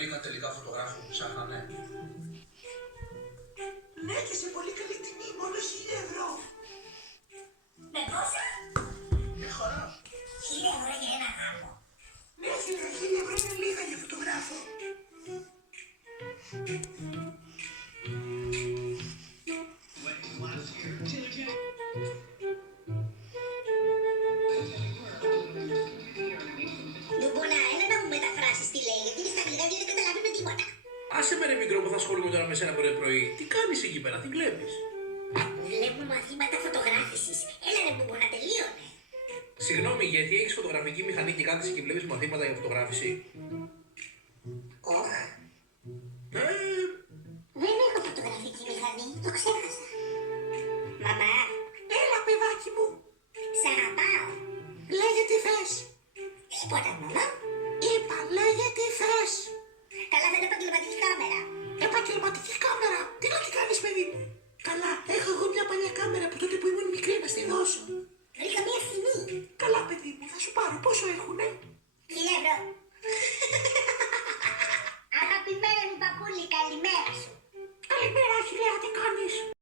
Βρήκα τελικά φωτογράφο που ψάχνανε. Ναι, και σε πολύ καλή τιμή, μόνο 1.000 ευρώ. Με πόσα? Με χαρά. 1.000 ευρώ για ένα γάμο. Ναι, φίλε, 1.000 ευρώ είναι λίγα για φωτογράφο. Ντουμπονά, έλα να μου μεταφράσεις τι λέει, γιατί είναι στα αγγλικά και δεν καταλαβαίνω τίποτα. Άσε με ρε μικρό που θα ασχολούμαι τώρα με σένα πρωί. Τι κάνεις εκεί πέρα, τι βλέπεις? Βλέπω μαθήματα φωτογράφησης. Έλα ρε Ντουμπονά, τελείωνε. Συγγνώμη, γιατί έχεις φωτογραφική μηχανή και κάθεσαι και βλέπεις μαθήματα για φωτογράφηση? Ωχ, Ε, δεν έχω φωτογραφική μηχανή, το ξέχασα. Μαμά, Έλα, παιδάκι μου, σ' αγαπάω. λέγε τι θες. Τίποτα, μαμά. Είπα, λέγε τι θες. Καλά, δεν είναι επαγγελματική κάμερα. Επαγγελματική κάμερα.